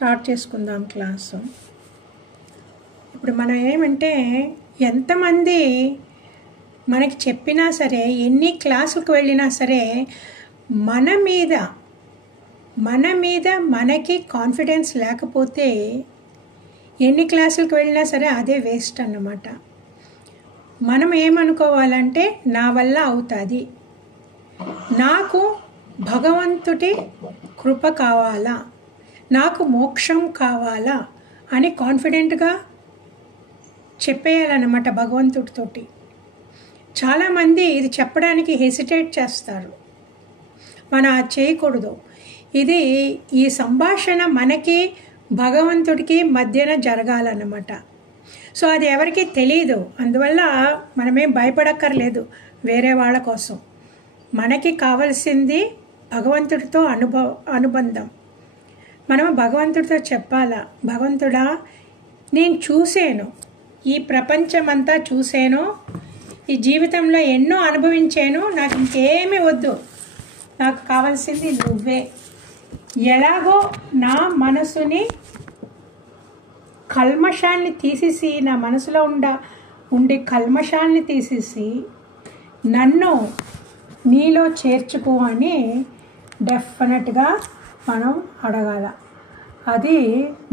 Start చేసుకుందాం class. ఇప్పుడు మనం ఏమంటే ఎంతమంది మనకి చెప్పినా సరే, ఎన్ని క్లాసులకు వెళ్ళినా సరే, మన మీద మనకి కాన్ఫిడెన్స్ లేకపోతే ఎన్ని క్లాసులకు వెళ్ళినా సరే అదే వేస్ట్ అన్నమాట. మనం ఏమనుకోవాలంటే నా వల్ల అవుతుంది, నాకు భగవంతుడి కృప కావాలా, నాకు మోక్షం కావాలా అని కాన్ఫిడెంట్గా చెప్పేయాలన్నమాట భగవంతుడితోటి. చాలామంది ఇది చెప్పడానికి హెసిటేట్ చేస్తారు, మనం అది చేయకూడదు. ఇది ఈ సంభాషణ మనకి భగవంతుడికి మధ్యన జరగాలన్నమాట. సో అది ఎవరికి తెలియదు, అందువల్ల మనమేం భయపడక్కర్లేదు వేరే వాళ్ళ కోసం. మనకి కావలసింది భగవంతుడితో అనుబంధం. మనం భగవంతుడితో చెప్పాలా, భగవంతుడా నేను చూశాను, ఈ ప్రపంచమంతా చూశాను, ఈ జీవితంలో ఎన్నో అనుభవించాను, నాకు ఇంకేమీ వద్దు, నాకు కావాల్సింది నువ్వే. ఎలాగో నా మనసుని కల్మషాన్ని తీసేసి, నా మనసులో ఉండే కల్మషాన్ని తీసేసి నన్ను నీలో చేర్చుకో అని డెఫినెట్గా మనం అడగాల. అది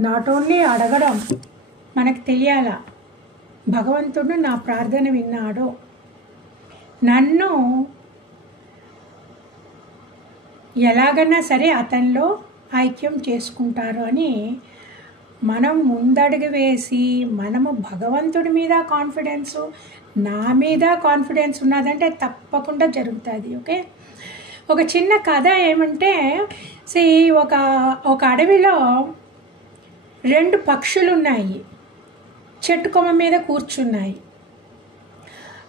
నాట్ ఓన్లీ అడగడం, మనకు తెలియాల భగవంతుడు నా ప్రార్థన విన్నాడు, నన్ను ఎలాగైనా సరే అతనిలో ఐక్యం చేసుకుంటారు అని మనం ముందడుగు వేసి, మనము భగవంతుడి మీద కాన్ఫిడెన్సు, నా మీద కాన్ఫిడెన్స్ ఉన్నదంటే తప్పకుండా జరుగుతుంది. ఓకే, ఒక చిన్న కథ ఏమంటే, ఒక అడవిలో 2 పక్షులు ఉన్నాయి, చెట్టు కొమ్మ మీద కూర్చున్నాయి.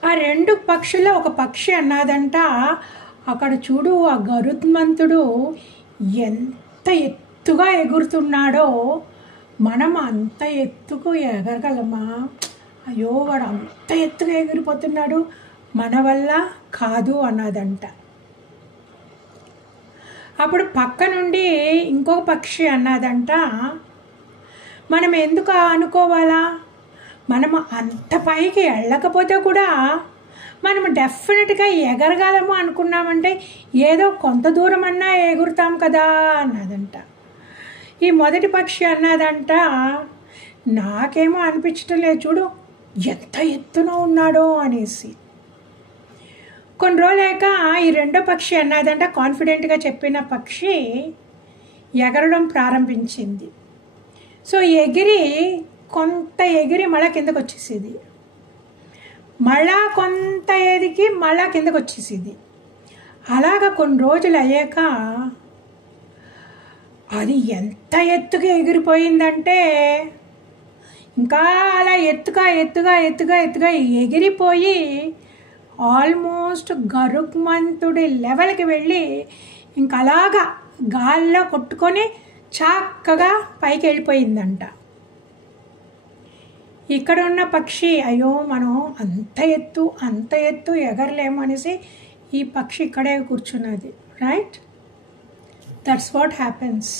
ఆ 2 పక్షుల్లో ఒక పక్షి అన్నదంట, అక్కడ చూడు ఆ గరుత్మంతుడు ఎంత ఎత్తుగా ఎగురుతున్నాడో, మనం అంత ఎత్తుకు ఎగరగలమా? అయ్యో వాడు అంత ఎత్తుగా ఎగిరిపోతున్నాడు, మన వల్ల కాదు అన్నదంట. అప్పుడు పక్క నుండి ఇంకొక పక్షి అన్నదంట, మనం ఎందుకు అనుకోవాలా, మనం అంత పైకి వెళ్ళకపోతే కూడా మనం డెఫినెట్గా ఎగరగలము అనుకున్నామంటే ఏదో కొంత దూరం అన్నా ఎగురుతాం కదా అన్నదంట. ఈ మొదటి పక్షి అన్నదంట, నాకేమో అనిపించటం లేదు, చూడు ఎంత ఎత్తున ఉన్నాడో అనేసి. కొన్ని రోజులేక ఈ రెండో పక్షి అన్నదంట, కాన్ఫిడెంట్గా చెప్పిన పక్షి ఎగరడం ప్రారంభించింది. సో కొంత ఎగిరి మళ్ళా కిందకు వచ్చేసేది, మళ్ళా కొంత ఎదిగి మళ్ళా కిందకు వచ్చేసేది. అలాగా కొన్ని రోజులు అయ్యాక అది ఎంత ఎత్తుగా ఎగిరిపోయిందంటే, ఇంకా అలా ఎత్తుగా ఎగిరిపోయి ఆల్మోస్ట్ గరుత్మంతుడి లెవెల్కి వెళ్ళి ఇంకా అలాగా గాల్లో కొట్టుకొని చక్కగా పైకి వెళ్ళిపోయిందంట. ఇక్కడ ఉన్న పక్షి, అయ్యో మనం అంత ఎత్తు ఎగరలేము అనేసి ఈ పక్షి ఇక్కడే కూర్చున్నది. Right, that's what happens.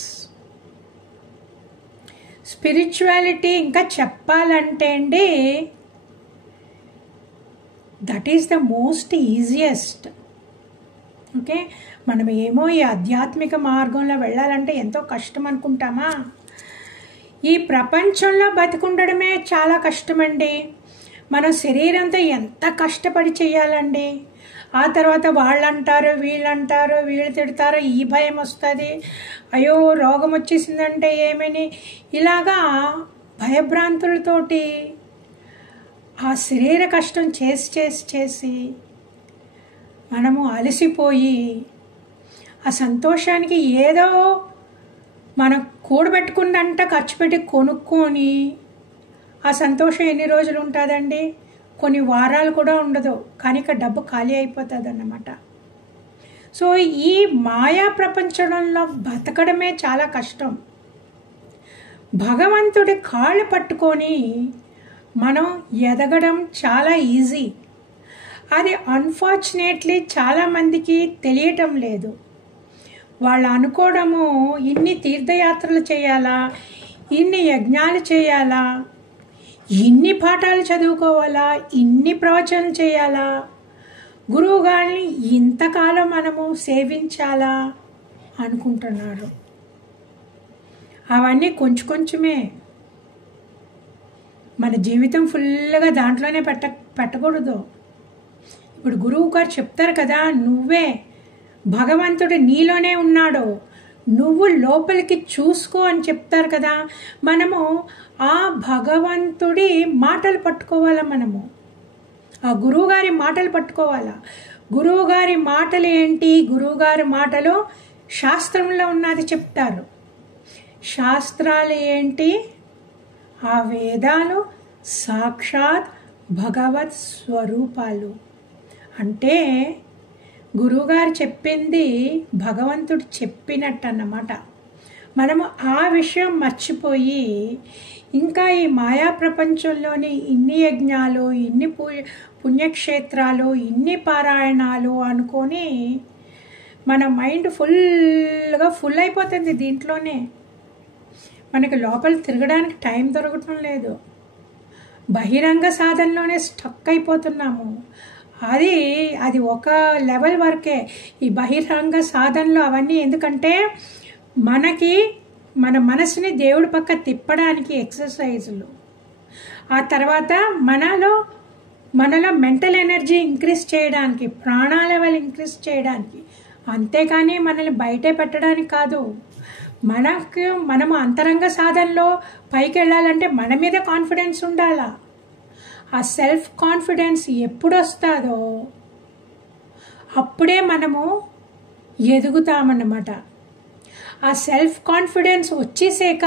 Spirituality ఇంకా చెప్పాలంటే అండి, that is the most easiest. Okay, మనం ఏమో ఈ ఆధ్యాత్మిక మార్గంలో వెళ్ళాలంటే ఎంతో కష్టం అనుకుంటామా? ఈ ప్రపంచంలో బతికుండడమే చాలా కష్టమండి. మనం శరీరంతో ఎంత కష్టపడి చేయాలండి. ఆ తర్వాత వాళ్ళంటారు, వీళ్ళు తిడతారు, ఈ భయం వస్తుంది, అయ్యో రోగం వచ్చేసిందంటే ఏమని, ఇలాగా భయభ్రాంతులతోటి ఆ శరీర కష్టం చేసి మనము అలసిపోయి ఆ సంతోషానికి ఏదో మనం కూడబెట్టుకుందంట ఖర్చు పెట్టి కొనుక్కొని ఆ సంతోషం ఎన్ని రోజులు ఉంటుందండి? కొన్ని వారాలు కూడా ఉండదు, కానీ ఇక డబ్బు ఖాళీ అయిపోతుంది అన్నమాట. సో ఈ మాయా ప్రపంచంలో బతకడమే చాలా కష్టం. భగవంతుడి కాళ్ళు పట్టుకొని మనం ఎదగడం చాలా ఈజీ. అది అన్ఫార్చునేట్లీ చాలామందికి తెలియటం లేదు. వాళ్ళు అనుకోవడము ఇన్ని తీర్థయాత్రలు చేయాలా, ఇన్ని యజ్ఞాలు చేయాలా, ఇన్ని పాఠాలు చదువుకోవాలా, ఇన్ని ప్రవచనాలు చేయాలా, గురువు గారిని ఇంతకాలం మనము సేవించాలా అనుకుంటున్నారు. అవన్నీ కొంచెం కొంచెమే. మన జీవితం ఫుల్గా దాంట్లోనే పెట్టకూడదు. ఇప్పుడు గురువు గారు చెప్తారు కదా, నువ్వే భగవంతుడు నీలోనే ఉన్నాడు, నువ్వు లోపలికి చూసుకో అని చెప్తారు కదా. మనము ఆ భగవంతుడి మాటలు పట్టుకోవాలా, మనము ఆ గురువుగారి మాటలు పట్టుకోవాలా. గురువుగారి మాటలు ఏంటి? గురువుగారి మాటలు శాస్త్రంలో ఉన్నది చెప్తారు. శాస్త్రాలు ఏంటి? ఆ వేదాలు సాక్షాత్ భగవత్ స్వరూపాలు. అంటే గురువుగారు చెప్పింది భగవంతుడు చెప్పినట్టు అన్నమాట. మనము ఆ విషయం మర్చిపోయి ఇంకా ఈ మాయా ప్రపంచంలోని ఇన్ని యజ్ఞాలు, ఇన్ని పుణ్యక్షేత్రాలు, ఇన్ని పారాయణాలు అనుకొని మన మైండ్ ఫుల్ అయిపోతుంది. దీంట్లోనే మనకి లోపల తిరగడానికి టైం దొరకటం లేదు. బహిరంగ సాధనలోనే స్టక్ అయిపోతున్నాము. అది ఒక లెవెల్ వరకే. ఈ బహిరంగ సాధనలు అవన్నీ ఎందుకంటే మనకి మన మనసుని దేవుడి పక్క తిప్పడానికి ఎక్సర్సైజులు, ఆ తర్వాత మనలో మెంటల్ ఎనర్జీ ఇంక్రీజ్ చేయడానికి, ప్రాణ లెవెల్ ఇంక్రీజ్ చేయడానికి, అంతేకాని మనల్ని బయటే పెట్టడానికి కాదు. మనము అంతరంగ సాధనలో పైకి వెళ్ళాలంటే మన మీద కాన్ఫిడెన్స్ ఉండాలా. ఆ సెల్ఫ్ కాన్ఫిడెన్స్ ఎప్పుడు వస్తుందో అప్పుడే మనము ఎదుగుతామన్నమాట. ఆ సెల్ఫ్ కాన్ఫిడెన్స్ వచ్చేసాక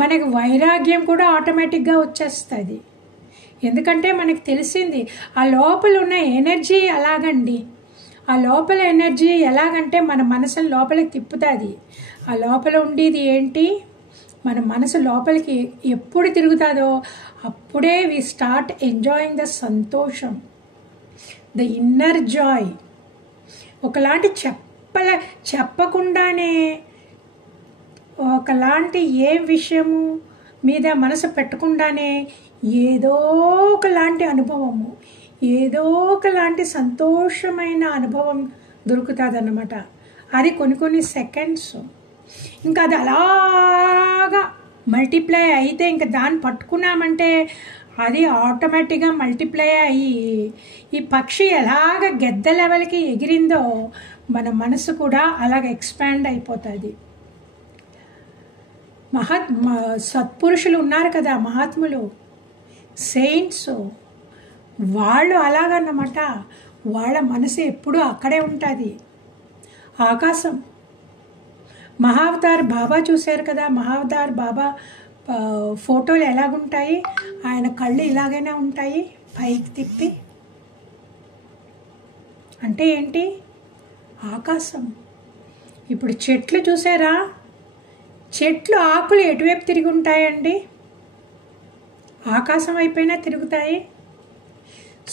మనకు వైరాగ్యం కూడా ఆటోమేటిక్గా వచ్చేస్తుంది. ఎందుకంటే మనకు తెలిసింది ఆ లోపల ఉన్న ఎనర్జీ అలాగండి. ఆ లోపల ఎనర్జీ ఎలాగంటే మన మనసును లోపలికి తిప్పుతుంది. ఆ లోపల ఉండేది ఏంటి? మన మనసు లోపలికి ఎప్పుడు తిరుగుతుందో అప్పుడే వి స్టార్ట్ ఎంజాయింగ్ ద సంతోషం, ద ఇన్నర్ జాయ్. ఒకలాంటి చెప్పకుండానే ఒకలాంటి ఏ విషయము మీద మనసు పెట్టకుండానే ఏదో ఒకలాంటి అనుభవము, ఏదో ఒకలాంటి సంతోషమైన అనుభవం దొరుకుతుంది అన్నమాట. అది కొన్ని సెకండ్స్. ఇంకా అది అలాగా మల్టిప్లై అయితే ఇంకా దాన్ని పట్టుకున్నామంటే అది ఆటోమేటిక్గా మల్టిప్లై అయ్యి ఈ పక్షి ఎలాగ గెద్ద లెవెల్కి ఎగిరిందో మన మనసు కూడా అలాగ ఎక్స్పాండ్ అయిపోతుంది. సత్పురుషులు ఉన్నారు కదా, మహాత్ములు, సెయింట్స్, వాళ్ళు అలాగన్నమాట. వాళ్ళ మనసు ఎప్పుడూ అక్కడే ఉంటుంది. ఆకాశం. మహావతార్ బాబా చూశారు కదా, మహావతార్ బాబా ఫోటోలు ఎలాగుంటాయి? ఆయన కళ్ళు ఇలాగైనా ఉంటాయి పైకి తిప్పి. అంటే ఏంటి? ఆకాశం. ఇప్పుడు చెట్లు చూసారా? చెట్లు ఆకులు ఎటువైపు తిరిగి ఉంటాయండి? ఆకాశం వైపైనా తిరుగుతాయి.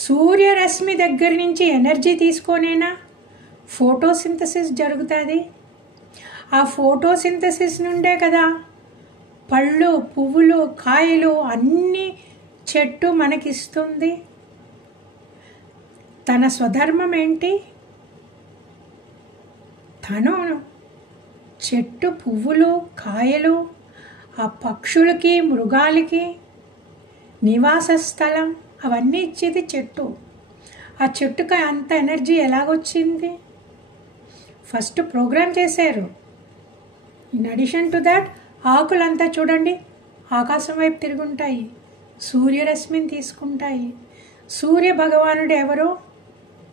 సూర్యరశ్మి దగ్గర నుంచి ఎనర్జీ తీసుకొనేనా ఫోటోసింథసిస్ జరుగుతుంది. ఆ ఫోటోసింథసిస్ నుండే కదా పళ్ళు, పువ్వులు, కాయలు అన్నీ చెట్టు మనకిస్తుంది. తన స్వధర్మం ఏంటి? తను చెట్టు, పువ్వులు, కాయలు, ఆ పక్షులకి, మృగాలకి నివాస స్థలం అవన్నీ ఇచ్చేది చెట్టు. ఆ చెట్టుకి అంత ఎనర్జీ ఎలాగొచ్చింది? ఫస్ట్ ప్రోగ్రామ్ చేశారు. ఇన్ అడిషన్ టు దట్ ఆకులంతా చూడండి ఆకాశం వైపు తిరుగుంటాయి, సూర్యరశ్మిని తీసుకుంటాయి. సూర్య భగవానుడు ఎవరు?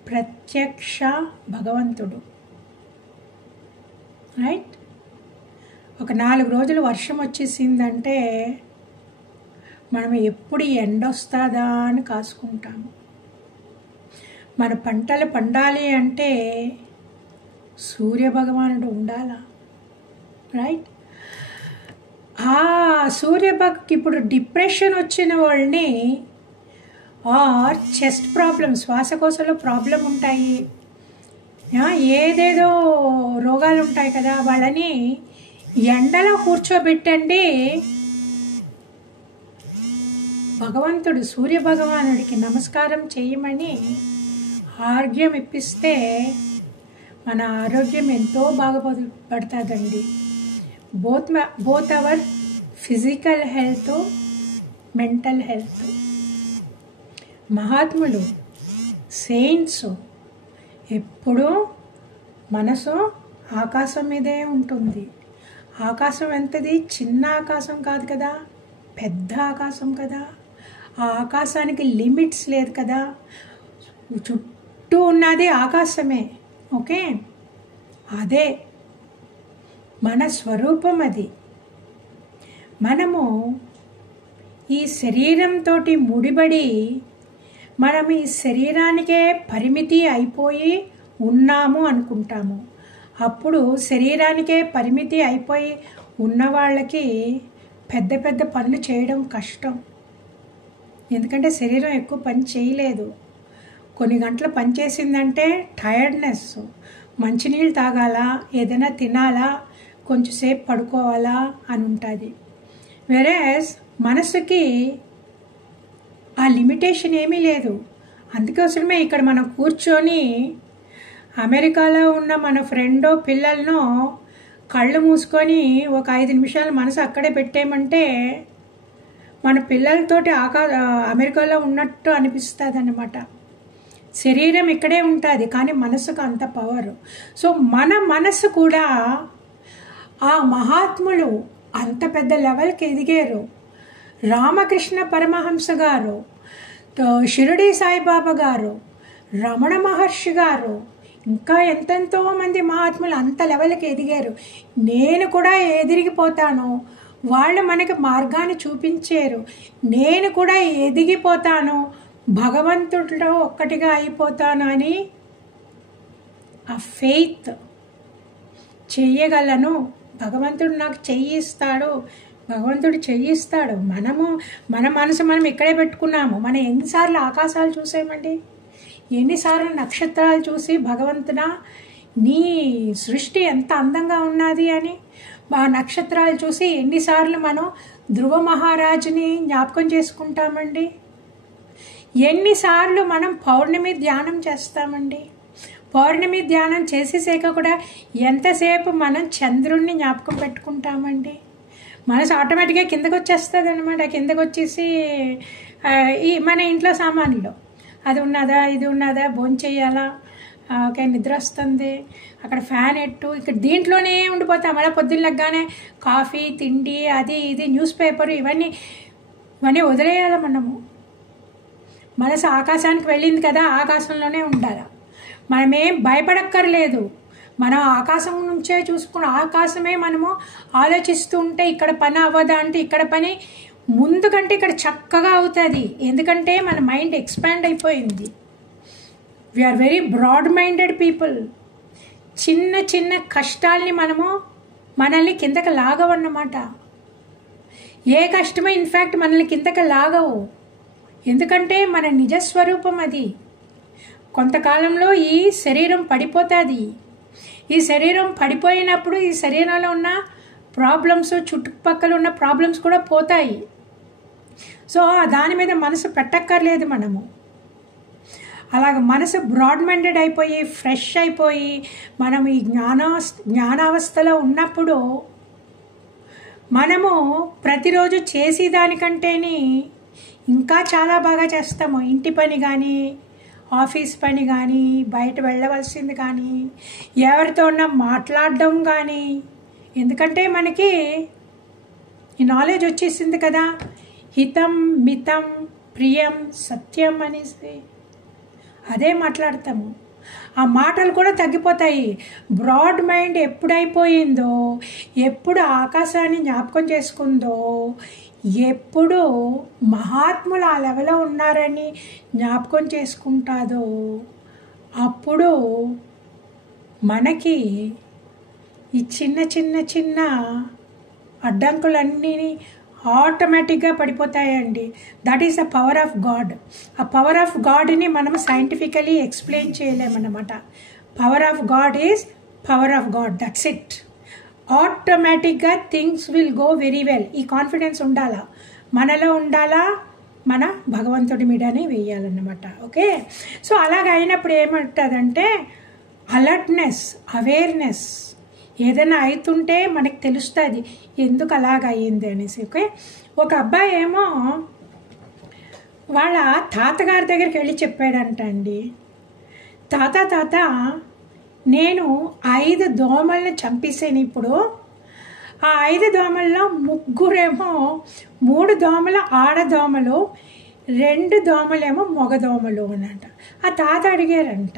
ప్రత్యక్ష భగవంతుడు. రైట్. ఒక 4 రోజులు వర్షం వచ్చేసిందంటే మనం ఎప్పుడు ఎండ వస్తుందా అని కాసుకుంటాము. మన పంటలు పండాలి అంటే సూర్యభగవానుడు ఉండాలా. రైట్. ఇప్పుడు డిప్రెషన్ వచ్చిన వాళ్ళని ఆర్ చెస్ట్ ప్రాబ్లమ్, శ్వాసకోశలో ప్రాబ్లం ఉంటాయి, ఏదేదో రోగాలు ఉంటాయి కదా, వాళ్ళని ఎండలో కూర్చోబెట్టండి. భగవంతుడు సూర్య భగవానుడికి నమస్కారం చేయమని ఆరోగ్యం ఇప్పిస్తే మన ఆరోగ్యం ఎంతో బాగుపడుతుందండి. Both our physical health, mental health. మహాత్ములు, సెయింట్స్ ఎప్పుడూ మనసు ఆకాశం మీదే ఉంటుంది. ఆకాశం ఎంతది? చిన్న ఆకాశం కాదు కదా, పెద్ద ఆకాశం కదా. ఆ ఆకాశానికి లిమిట్స్ లేదు కదా, చుట్టూ ఉన్నది ఆకాశమే. ఓకే, అదే మన స్వరూపం. అది మనము ఈ శరీరంతో ముడిపడి మనం ఈ శరీరానికే పరిమితి అయిపోయి ఉన్నాము అనుకుంటాము. అప్పుడు శరీరానికే పరిమితి అయిపోయి ఉన్న వాళ్ళకి పెద్ద పెద్ద పనులు చేయడం కష్టం. ఎందుకంటే శరీరం ఎక్కువ పని చేయలేదు. కొన్ని గంటలు పని చేసిందంటే టైర్డ్నెస్, మంచినీళ్ళు తాగాలా, ఏదైనా తినాలా, కొంచెంసేపు పడుకోవాలా అని ఉంటుంది. వెరాజ్ మనసుకి ఆ లిమిటేషన్ ఏమీ లేదు. అందుకోసమే ఇక్కడ మనం కూర్చొని అమెరికాలో ఉన్న మన ఫ్రెండో పిల్లలను కళ్ళు మూసుకొని ఒక 5 నిమిషాలు మనసు అక్కడే పెట్టేయమంటే మన పిల్లలతోటి అమెరికాలో ఉన్నట్టు అనిపిస్తుంది అన్నమాట. శరీరం ఇక్కడే ఉంటుంది కానీ మనసుకు అంత పవర్. సో మన మనసు కూడా ఆ మహాత్ములు అంత పెద్ద లెవెల్కి ఎదిగారు. రామకృష్ణ పరమహంస గారు, షిరిడి సాయిబాబా గారు, రమణ మహర్షి గారు, ఇంకా ఎంతెంతో మంది మహాత్ములు అంత లెవెల్కి ఎదిగారు. నేను కూడా ఎదిగిపోతాను, వాళ్ళు మనకి మార్గాన్ని చూపించారు. నేను కూడా ఎదిగిపోతాను, భగవంతుడిలో ఒక్కటిగా అయిపోతాను అని ఆ ఫెయిత్ చెయ్యగలను. భగవంతుడు నాకు చెయ్యిస్తాడు, భగవంతుడు చెయ్యిస్తాడు. మన మనసు మనం ఇక్కడే పెట్టుకున్నాము. మనం ఎన్నిసార్లు ఆకాశాలు చూసామండి, ఎన్నిసార్లు నక్షత్రాలు చూసి భగవంతుడా నీ సృష్టి ఎంత అందంగా ఉన్నది అని ఆ నక్షత్రాలు చూసి ఎన్నిసార్లు మనం ధ్రువ మహారాజుని జ్ఞాపకం చేసుకుంటామండి. ఎన్నిసార్లు మనం పౌర్ణమి ధ్యానం చేస్తామండి. పౌర్ణమి ధ్యానం చేసేసాక కూడా ఎంతసేపు మనం చంద్రుణ్ణి జ్ఞాపకం పెట్టుకుంటామండి. మనసు ఆటోమేటిక్గా కిందకు వచ్చేస్తుంది అనమాట. కిందకు వచ్చేసి ఈ మన ఇంట్లో సామాన్లు అది ఉన్నదా, ఇది ఉన్నదా, భోంచేయాలా, ఓకే నిద్ర వస్తుంది, అక్కడ ఫ్యాన్ ఎట్టు, ఇక్కడ దీంట్లోనే ఉండిపోతాం. అలా పొద్దున్నగానే కాఫీ, తిండి, అది ఇది, న్యూస్ పేపర్, ఇవన్నీ వదిలేయాలి. మనసు ఆకాశానికి వెళ్ళింది కదా, ఆకాశంలోనే ఉండాలి. మనమేం భయపడక్కర్లేదు. మనం ఆకాశం నుంచే చూసుకుని ఆకాశమే మనము ఆలోచిస్తూ ఉంటే ఇక్కడ పని అవ్వదా అంటే ఇక్కడ పని ముందు కంటే ఇక్కడ చక్కగా అవుతుంది. ఎందుకంటే మన మైండ్ ఎక్స్పాండ్ అయిపోయింది. We are very broad minded people. చిన్న చిన్న కష్టాల్ని మనల్ని కిందకి లాగవన్నమాట. ఏ కష్టమే ఇన్ఫ్యాక్ట్ మనల్ని కిందకి లాగవు. ఎందుకంటే మన నిజస్వరూపం అది. కొంతకాలంలో ఈ శరీరం పడిపోతుంది. ఈ శరీరం పడిపోయినప్పుడు ఈ శరీరంలో ఉన్న ప్రాబ్లమ్స్, చుట్టుపక్కల ఉన్న ప్రాబ్లమ్స్ కూడా పోతాయి. సో దాని మీద మనసు పెట్టక్కర్లేదు. అలాగ మనసు బ్రాడ్ మైండెడ్ అయిపోయి ఫ్రెష్ అయిపోయి మనం ఈ జ్ఞానావస్థలో ఉన్నప్పుడు మనము ప్రతిరోజు చేసేదానికంటేని ఇంకా చాలా బాగా చేస్తాము. ఇంటి పని కానీ, ఆఫీస్ పని కానీ, బయట వెళ్ళవలసింది కానీ, ఎవరితో మాట్లాడడం కానీ. ఎందుకంటే మనకి ఈ నాలెడ్జ్ వచ్చేసింది కదా, హితం మితం ప్రియం సత్యం అనేసి అదే మాట్లాడతాము. ఆ మాటలు కూడా తగ్గిపోతాయి. బ్రాడ్ మైండ్ ఎప్పుడైపోయిందో, ఎప్పుడు ఆకాశాన్ని జ్ఞాపకం చేసుకుందో, ఎప్పుడు మహాత్ములు ఆ లెవెల్లో ఉన్నారని జ్ఞాపకం చేసుకుంటాదో, అప్పుడు మనకి ఈ చిన్న చిన్న చిన్న అడ్డంకులన్నీ ఆటోమేటిక్గా పడిపోతాయండి. That is the power of god. ఆ పవర్ ఆఫ్ గాడ్ని మనం సైంటిఫికలీ ఎక్స్ప్లెయిన్ చేయలేమన్నమాట. Power of god is power of god, that's it. ఆటోమేటిక్గా things will go very well. ఈ కాన్ఫిడెన్స్ ఉండాలా, మనలో ఉండాలా, మన భగవంతుడి మీదనే వేయాలన్నమాట. ఓకే, సో అలాగ అయినప్పుడు ఏమంటుందంటే అలర్ట్నెస్, అవేర్నెస్. ఏదైనా అవుతుంటే మనకి తెలుస్తుంది ఎందుకు అలాగ అయ్యింది అనేసి. ఓకే, ఒక అబ్బాయి ఏమో వాళ్ళ తాతగారి దగ్గరికి వెళ్ళి చెప్పాడంట అండి, తాత నేను 5 దోమల్ని చంపేసాను. ఇప్పుడు ఆ 5 దోమల్లో 3 దోమలు ఆడదోమలు, 2 దోమలేమో మగదోమలు అనంట. ఆ తాత అడిగారంట,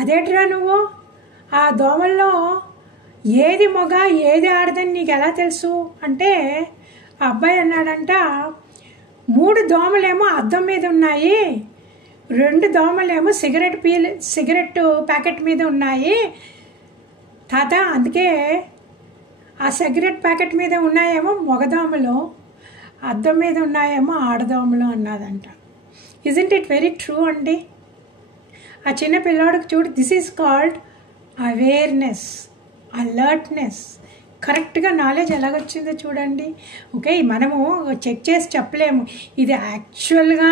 అదేట్రా నువ్వు ఆ దోమల్లో ఏది మగ ఏది ఆడదని నీకు ఎలా తెలుసు అంటే, ఆ అబ్బాయి అన్నాడంట, 3 దోమలేమో అద్దం మీద ఉన్నాయి, 2 దోమలేమో సిగరెట్ ప్యాకెట్ మీద ఉన్నాయి తాత, అందుకే ఆ సిగరెట్ ప్యాకెట్ మీద ఉన్నాయేమో మగదోమలు, అద్దం మీద ఉన్నాయేమో ఆడదోమలు అన్నదంట. ఇజంట్ ఇట్ వెరీ ట్రూ అండి? ఆ చిన్న పిల్లాడికి చూడు, this is called awareness, alertness. కరెక్ట్గా నాలెడ్జ్ ఎలాగొచ్చిందో చూడండి. ఓకే, మనము చెక్ చేసి చెప్పలేము ఇది యాక్చువల్గా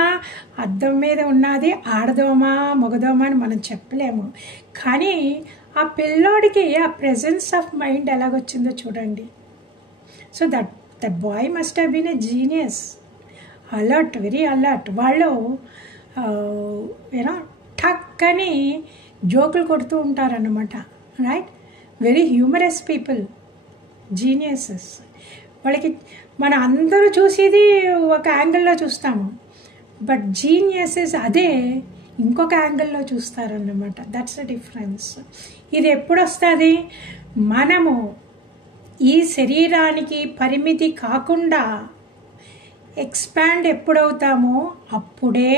అద్దం మీద ఉన్నది ఆడదోమ మగదోమ అని మనం చెప్పలేము. కానీ ఆ పిల్లోడికి ఆ ప్రెజెన్స్ ఆఫ్ మైండ్ ఎలాగొచ్చిందో చూడండి. So that boy must have been a genius, alert, very alert. వాళ్ళు యూనో ఠక్ అని జోకులు కొడుతూ ఉంటారన్నమాట, right? Very humorous people, geniuses. వాళ్ళకి మన అందరూ చూసేది ఒక యాంగిల్లో చూస్తాము, బట్ జీనియసెస్ అదే ఇంకొక యాంగిల్లో చూస్తారన్నమాట. That's the difference. ఇది ఎప్పుడు వస్తుంది? మనము ఈ శరీరానికి పరిమితి కాకుండా ఎక్స్పాండ్ ఎప్పుడవుతామో అప్పుడే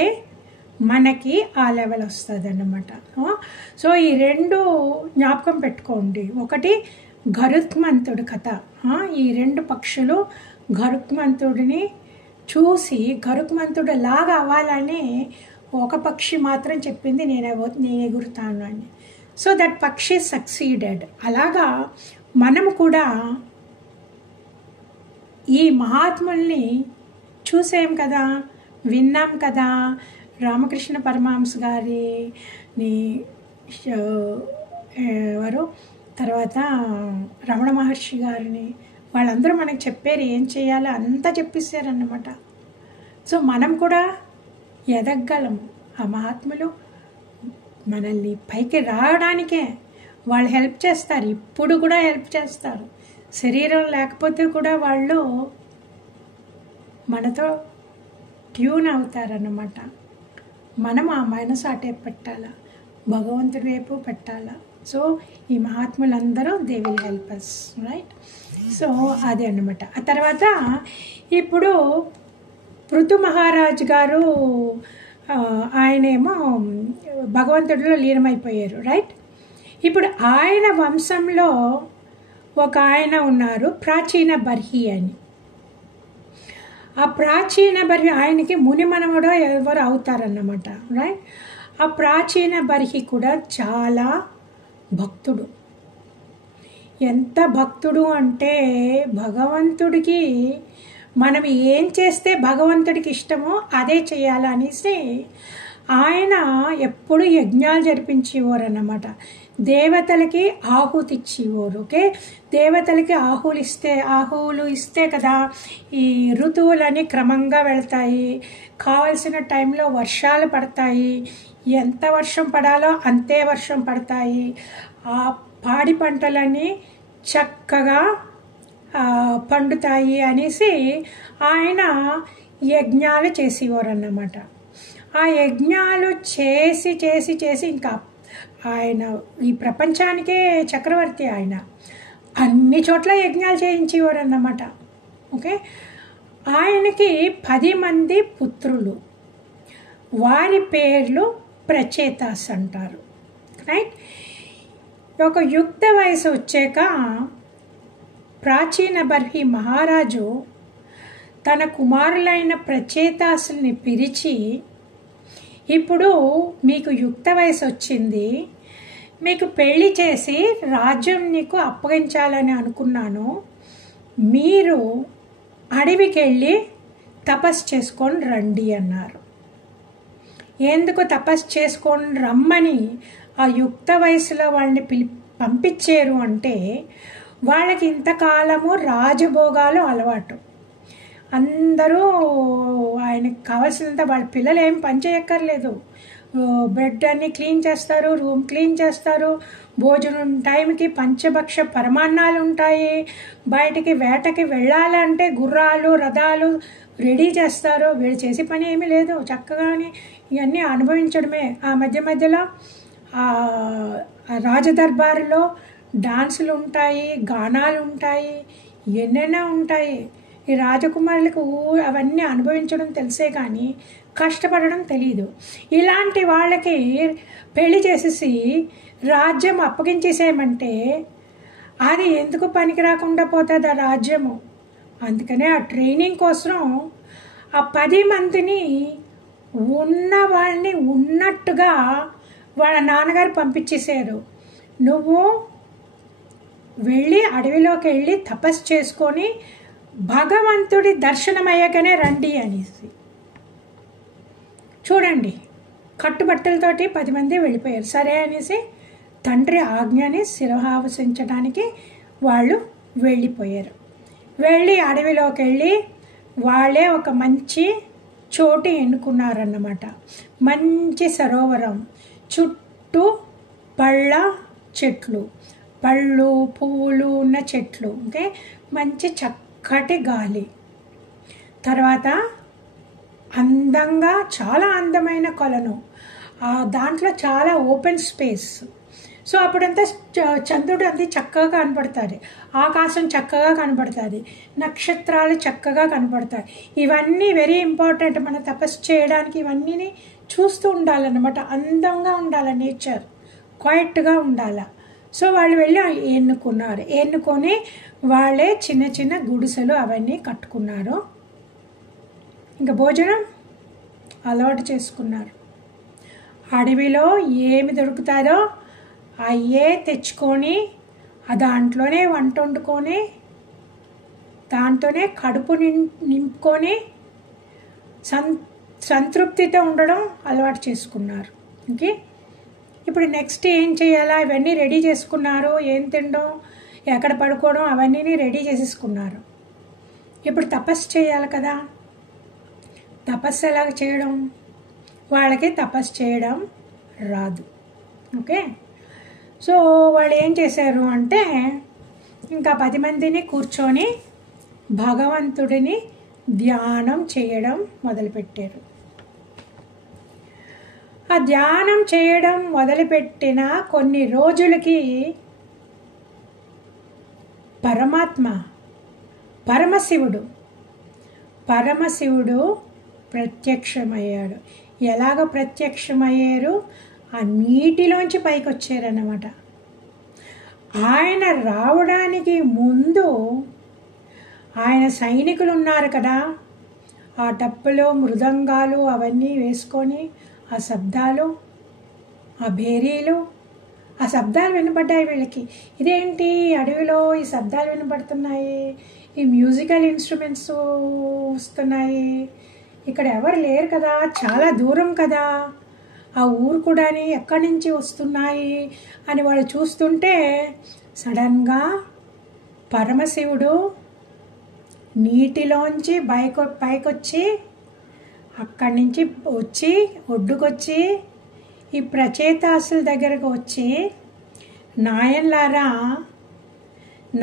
మనకి ఆ లెవెల్ వస్తుంది అన్నమాట. సో ఈ 2 జ్ఞాపకం పెట్టుకోండి. ఒకటి గరుత్మంతుడి కథ. ఈ 2 పక్షులు గరుత్మంతుడిని చూసి గరుత్మంతుడు లాగా అవ్వాలని ఒక పక్షి మాత్రం చెప్పింది, నేను ఎగురుతాను అని. సో దట్ పక్షి సక్సీడెడ్. అలాగా మనము కూడా ఈ మహాత్ముల్ని చూసాం కదా, విన్నాం కదా. రామకృష్ణ పరమహంస గారిని, ఎవరు తర్వాత రమణ మహర్షి గారిని, వాళ్ళందరూ మనకు చెప్పారు ఏం చేయాలో, అంతా చెప్పిస్తారన్నమాట. సో మనం కూడా ఎదగలము. ఆ మహాత్ములు మనల్ని పైకి రావడానికే వాళ్ళు హెల్ప్ చేస్తారు, ఇప్పుడు కూడా హెల్ప్ చేస్తారు. శరీరం లేకపోతే కూడా వాళ్ళు మనతో ట్యూన్ అవుతారన్నమాట. మనం ఆ మనసు అటే పెట్టాలా, భగవంతుడి వైపు పెట్టాలా. సో ఈ మహాత్ములందరూ they will help us, right? So అదే అన్నమాట. ఆ తర్వాత ఇప్పుడు పృథు మహారాజు గారు ఆయనేమో భగవంతుడిలో లీనమైపోయారు, రైట్? ఇప్పుడు ఆయన వంశంలో ఒక ఆయన ఉన్నారు, ప్రాచీన బర్హి అని. ఆ ప్రాచీన బర్హి ఆయనకి ముని మనవడో ఎవరు అవుతారన్నమాట, రైట్? ఆ ప్రాచీన బర్హి కూడా చాలా భక్తుడు. ఎంత భక్తుడు అంటే భగవంతుడికి మనం ఏం చేస్తే భగవంతుడికి ఇష్టమో అదే చేయాలనేసి ఆయన ఎప్పుడు యజ్ఞాలు జరిపించేవారు అన్నమాట. దేవతలకి ఆహుతి ఇచ్చేవారు. ఓకే, దేవతలకి ఆహువులు ఇస్తే కదా ఈ ఋతువులని క్రమంగా వెళ్తాయి, కావలసిన టైంలో వర్షాలు పడతాయి, ఎంత వర్షం పడాలో అంతే వర్షం పడతాయి, ఆ పాడి పంటలన్నీ చక్కగా పండుతాయి అనేసి ఆయన యజ్ఞాలు చేసేవారు అన్నమాట. ఆ యజ్ఞాలు చేసి చేసి చేసి ఇంకా ఆయన ఈ ప్రపంచానికే చక్రవర్తి. ఆయన అన్ని చోట్ల యజ్ఞాలు చేయించేవారు అన్నమాట. ఓకే, ఆయనకి 10 మంది పుత్రులు, వారి పేర్లు ప్రచేతాస్ అంటారు, రైట్? ఒక యుక్త వయసు వచ్చాక ప్రాచీన బర్హి మహారాజు తన కుమారులైన ప్రచేతాసుల్ని పిలిచి, ఇప్పుడు మీకు యుక్త వయసు వచ్చింది, మీకు పెళ్లి చేసి రాజ్యం నీకు అప్పగించాలని అనుకున్నాను, మీరు అడవికి వెళ్ళి తపస్సు చేసుకొని రండి అన్నారు. ఎందుకు తపస్సు చేసుకొని రమ్మని ఆ యుక్త వయసులో వాళ్ళని పంపించారు అంటే, వాళ్ళకి ఇంతకాలము రాజభోగాలు అలవాటు. అందరూ ఆయనకి కావాల్సినంత, వాళ్ళ పిల్లలు ఏం పని చేయక్కర్లేదు, బెడ్ అన్నీ క్లీన్ చేస్తారు, రూమ్ క్లీన్ చేస్తారు, భోజనం టైంకి పంచభక్ష పరమాన్నాలు ఉంటాయి, బయటికి వేటకి వెళ్ళాలంటే గుర్రాలు రథాలు రెడీ చేస్తారు. వీళ్ళు చేసే పని ఏమీ లేదు, చక్కగానే ఇవన్నీ అనుభవించడమే. ఆ మధ్య మధ్యలో రాజదర్బారులో డాన్సులు ఉంటాయి, గానాలు ఉంటాయి, ఎన్నెన్నో ఉంటాయి. ఈ రాజకుమారులకు అవన్నీ అనుభవించడం తెలిసే కానీ కష్టపడడం తెలియదు. ఇలాంటి వాళ్ళకి పెళ్లి చేసేసి రాజ్యం అప్పగించేసేయమంటే అది ఎందుకు పనికి రాకుండా పోతుంది ఆ రాజ్యము. అందుకనే ఆ ట్రైనింగ్ కోసం ఆ 10 మందిని ఉన్న వాళ్ళని ఉన్నట్టుగా వాళ్ళ నాన్నగారు పంపించేశారు. నువ్వు వెళ్ళి అడవిలోకి వెళ్ళి తపస్సు చేసుకొని భగవంతుడి దర్శనమయ్యాకనే రండి అనేసి. చూడండి, కట్టుబట్టలతోటి 10 మంది వెళ్ళిపోయారు. సరే అనేసి తండ్రి ఆజ్ఞని శిరహావసించడానికి వాళ్ళు వెళ్ళిపోయారు. వెళ్ళి అడవిలోకి వెళ్ళి వాళ్ళే ఒక మంచి చోటు ఎన్నుకున్నారన్నమాట. మంచి సరోవరం, చుట్టూ పళ్ళ చెట్లు, పళ్ళు పువ్వులు ఉన్న చెట్లు, ఓకే, మంచి చక్కటి గాలి, తర్వాత అందంగా చాలా అందమైన కొలను, దాంట్లో చాలా ఓపెన్ స్పేస్. సో అప్పుడంతా చంద్రుడు అంతా చక్కగా కనపడుతుంది, ఆకాశం చక్కగా కనపడుతుంది, నక్షత్రాలు చక్కగా కనపడతాయి. ఇవన్నీ వెరీ ఇంపార్టెంట్ మన తపస్సు చేయడానికి. ఇవన్నీ చూస్తూ ఉండాలన్నమాట. అందంగా ఉండాలి, నేచర్ క్వైట్గా ఉండాలి. సో వాళ్ళు వెళ్ళి ఎన్నుకొని వాళ్ళే చిన్న చిన్న గుడిసెలు అవన్నీ కట్టుకున్నారు. ఇంకా భోజనం అలవాటు చేసుకున్నారు. అడవిలో ఏమి దొరుకుతారో అయ్యే తెచ్చుకొని దాంట్లోనే వంట వండుకొని దాంతోనే కడుపు నింపుకొని సంతృప్తితో ఉండడం అలవాటు చేసుకున్నారు. ఓకే, ఇప్పుడు నెక్స్ట్ ఏం చేయాలా, ఇవన్నీ రెడీ చేసుకున్నారు. ఏం తినడం, ఎక్కడ పడుకోవడం, అవన్నీ రెడీ చేసేసుకున్నారు. ఇప్పుడు తపస్సు చేయాలి కదా. తపస్సు ఎలాగ చేయడం, వాళ్ళకి తపస్సు చేయడం రాదు. ఓకే, సో వాళ్ళు ఏం చేశారు అంటే, ఇంకా 10 మందిని కూర్చొని భగవంతుడిని ధ్యానం చేయడం మొదలుపెట్టారు. ఆ ధ్యానం చేయడం మొదలుపెట్టిన కొన్ని రోజులకి పరమశివుడు ప్రత్యక్షమయ్యాడు. ఎలాగ ప్రత్యక్షమయ్యారు, ఆ నీటిలోంచి పైకి వచ్చారన్నమాట. ఆయన రావడానికి ముందు ఆయన సైనికులు ఉన్నారు కదా, ఆ డప్పులు మృదంగాలు అవన్నీ వేసుకొని ఆ శబ్దాలు, ఆ భేరీలు, ఆ శబ్దాలు వినపడ్డాయి వీళ్ళకి. ఇదేంటి అడవిలో ఈ శబ్దాలు వినపడుతున్నాయి, ఈ మ్యూజికల్ ఇన్స్ట్రుమెంట్స్ వస్తున్నాయి, ఇక్కడ ఎవరు లేరు కదా, చాలా దూరం కదా, ఆ ఊరు కూడా ఎక్కడి నుంచి వస్తున్నాయి అని వాళ్ళు చూస్తుంటే సడన్గా పరమశివుడు నీటిలోంచి పైకొచ్చి అక్కడి నుంచి వచ్చి ఒడ్డుకొచ్చి ఈ ప్రచేతాసుల దగ్గరకు వచ్చి, నాయన్లారా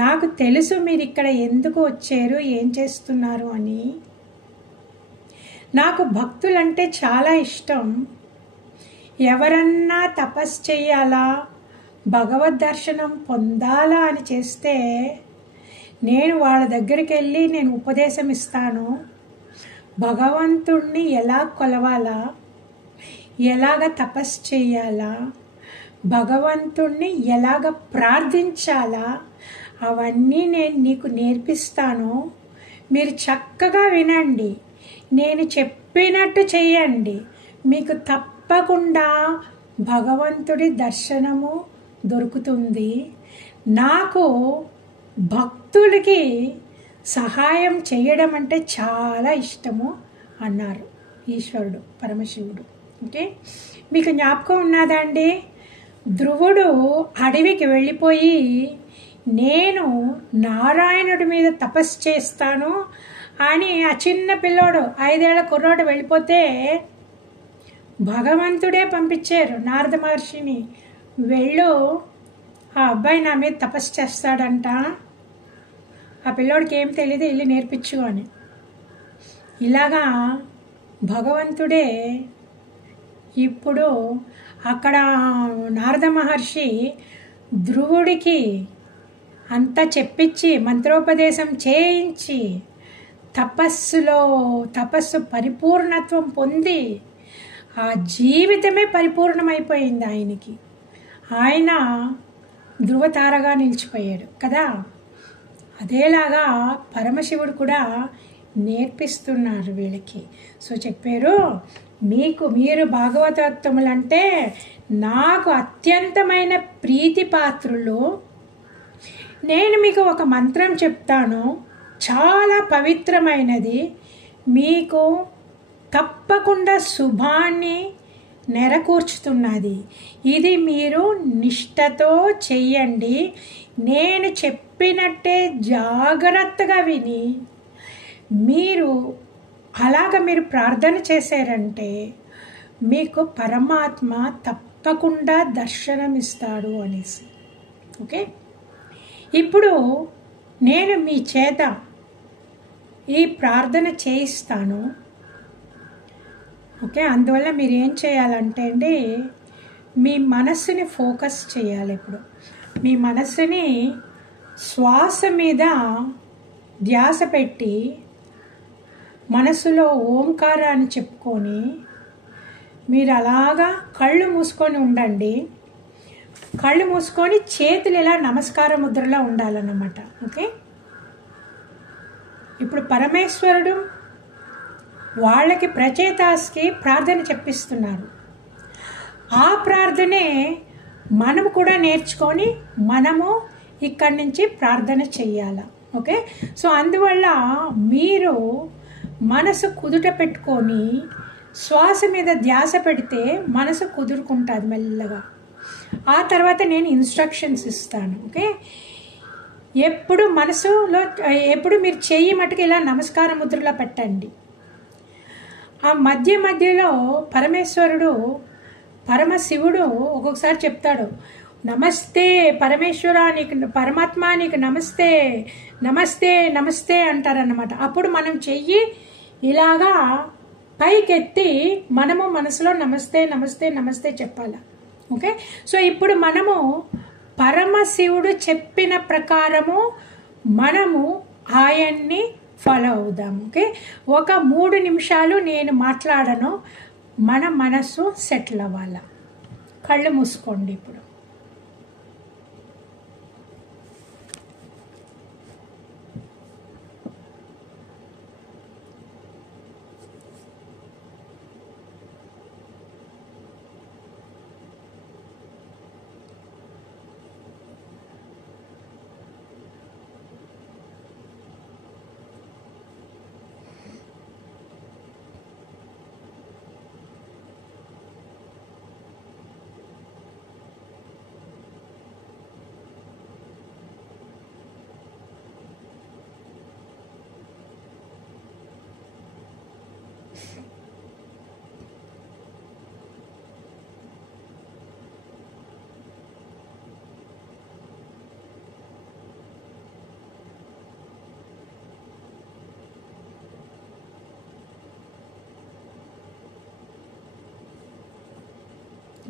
నాకు తెలుసు మీరు ఇక్కడ ఎందుకు వచ్చారు, ఏం చేస్తున్నారు అని. నాకు భక్తులంటే చాలా ఇష్టం. ఎవరన్నా తపస్సు చేయాలా, భగవద్ దర్శనం పొందాలా అని చేస్తే నేను వాళ్ళ దగ్గరికి వెళ్ళి నేను ఉపదేశం ఇస్తాను. భగవంతుణ్ణి ఎలా కొలవాలా, ఎలాగ తపస్సు చేయాలా, భగవంతుణ్ణి ఎలాగ ప్రార్థించాలా, అవన్నీ నేను నీకు నేర్పిస్తాను. మీరు చక్కగా వినండి, నేను చెప్పినట్టు చేయండి, మీకు తప్పకుండా భగవంతుడి దర్శనము దొరుకుతుంది. నాకు భక్తులకి సహాయం చేయడం అంటే చాలా ఇష్టము అన్నారు ఈశ్వరుడు, పరమశివుడు. ఓకే, మీకు జ్ఞాపకం ఉన్నదా అండి? ధ్రువుడు అడవికి వెళ్ళిపోయి నేను నారాయణుడి మీద తపస్సు చేస్తాను అని ఆ చిన్న పిల్లోడు 5 ఏళ్ల కుర్రోడు వెళ్ళిపోతే భగవంతుడే పంపించారు నారద మహర్షిని, వెళ్ళు ఆ అబ్బాయి నా మీద తపస్సు చేస్తాడంట, ఆ పిల్లోడికి ఏం తెలియదు, వెళ్ళి నేర్పించు అని. ఇలాగా భగవంతుడే ఇప్పుడు అక్కడ నారద మహర్షి ధ్రువుడికి అంతా చెప్పించి మంత్రోపదేశం చేయించి తపస్సు పరిపూర్ణత్వం పొంది ఆ జీవితమే పరిపూర్ణమైపోయింది ఆయనకి. ఆయన ధ్రువతారగా నిలిచిపోయాడు కదా. అదేలాగా పరమశివుడు కూడా నేర్పిస్తున్నారు వీళ్ళకి. సో చెప్పారు, మీరు భాగవతోత్తములంటే నాకు అత్యంతమైన ప్రీతిపాత్రులు. నేను మీకు ఒక మంత్రం చెప్తాను, చాలా పవిత్రమైనది, మీకు తప్పకుండా శుభాన్ని నెరకూర్చుతున్నది. ఇది మీరు నిష్ఠతో చెయ్యండి. నేను చెప్పినట్టే జాగ్రత్తగా విని మీరు ప్రార్థన చేశారంటే మీకు పరమాత్మ తప్పకుండా దర్శనమిస్తాడు అనేసి. ఓకే, ఇప్పుడు నేను మీ చేత ఈ ప్రార్థన చేయిస్తాను. ఓకే, అందువల్ల మీరు ఏం చేయాలంటే అండి, మీ మనస్సుని ఫోకస్ చేయాలి. ఇప్పుడు మీ మనస్సుని శ్వాస మీద ధ్యాస పెట్టి మనసులో ఓంకారాన్ని చెప్పుకొని మీరు అలాగా కళ్ళు మూసుకొని ఉండండి. కళ్ళు మూసుకొని చేతులు ఇలా నమస్కార ముద్రలో ఉండాలన్నమాట. ఓకే, ఇప్పుడు పరమేశ్వరుడు వాళ్ళకి ప్రచేతాస్కి ప్రార్థన చెప్పిస్తున్నారు. ఆ ప్రార్థనే మనము కూడా నేర్చుకొని మనము ఇక్కడి నుంచి ప్రార్థన చెయ్యాల. ఓకే, సో అందువల్ల మీరు మనసు కుదుట పెట్టుకొని శ్వాస మీద ధ్యాస పెడితే మనసు కుదురుకుంటుంది మెల్లగా. ఆ తర్వాత నేను ఇన్స్ట్రక్షన్స్ ఇస్తాను. ఓకే, ఎప్పుడు మీరు చెయ్యి మటుకు ఇలా నమస్కార ముద్రలో పెట్టండి. ఆ మధ్యలో పరమేశ్వరుడు పరమశివుడు ఒక్కొక్కసారి చెప్తాడు, నమస్తే పరమేశ్వర, నీకు పరమాత్మ, నీకు నమస్తే నమస్తే నమస్తే అంటారన్నమాట. అప్పుడు మనం చెయ్యి ఇలాగా పైకెత్తి మనము మనసులో నమస్తే నమస్తే నమస్తే చెప్పాలి. ఓకే, సో ఇప్పుడు మనము పరమశివుడు చెప్పిన ప్రకారము మనము ఆయన్ని ఫాలో అవుదాం. ఓకే, ఒక 3 నిమిషాలు నేను మాట్లాడను, మన మనసు సెటిల్ అవ్వాల. కళ్ళు మూసుకోండి ఇప్పుడు.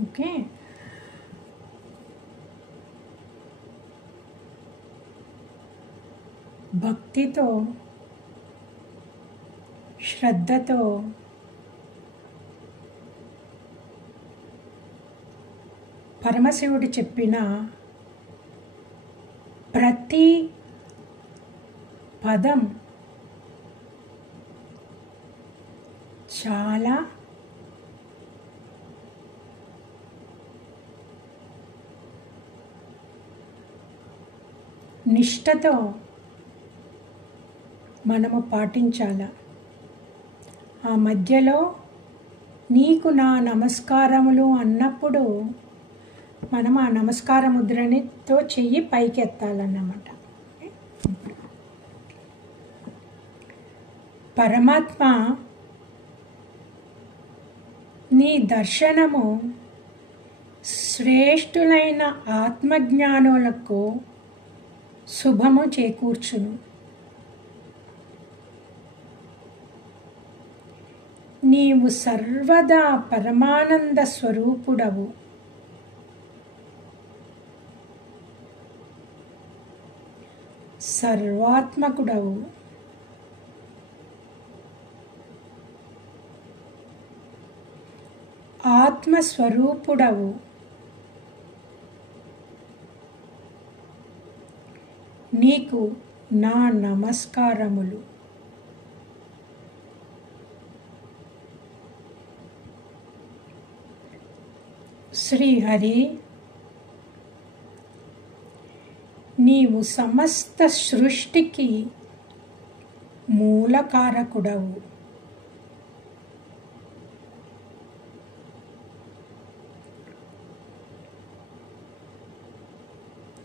ఓకే, భక్తితో శ్రద్ధతో పరమశివుడు చెప్పిన ప్రతి పదం చాలా నిష్ఠతో మనము పాటించాల. ఆ మధ్యలో నీకు నా నమస్కారములు అన్నప్పుడు మనం ఆ నమస్కార ముద్రనితో చెయ్యి పైకెత్తాలన్నమాట. పరమాత్మ నీ దర్శనము శ్రేష్ఠులైన ఆత్మజ్ఞానులకు శుభము చేకూర్చును. నీవు సర్వదా పరమానంద స్వరూపుడవు. సర్వాత్మకుడవు. ఆత్మస్వరూపుడవు. నీకు నా నమస్కారములు. శ్రీహరి, నీవు సమస్త సృష్టికి మూలకారకుడవు.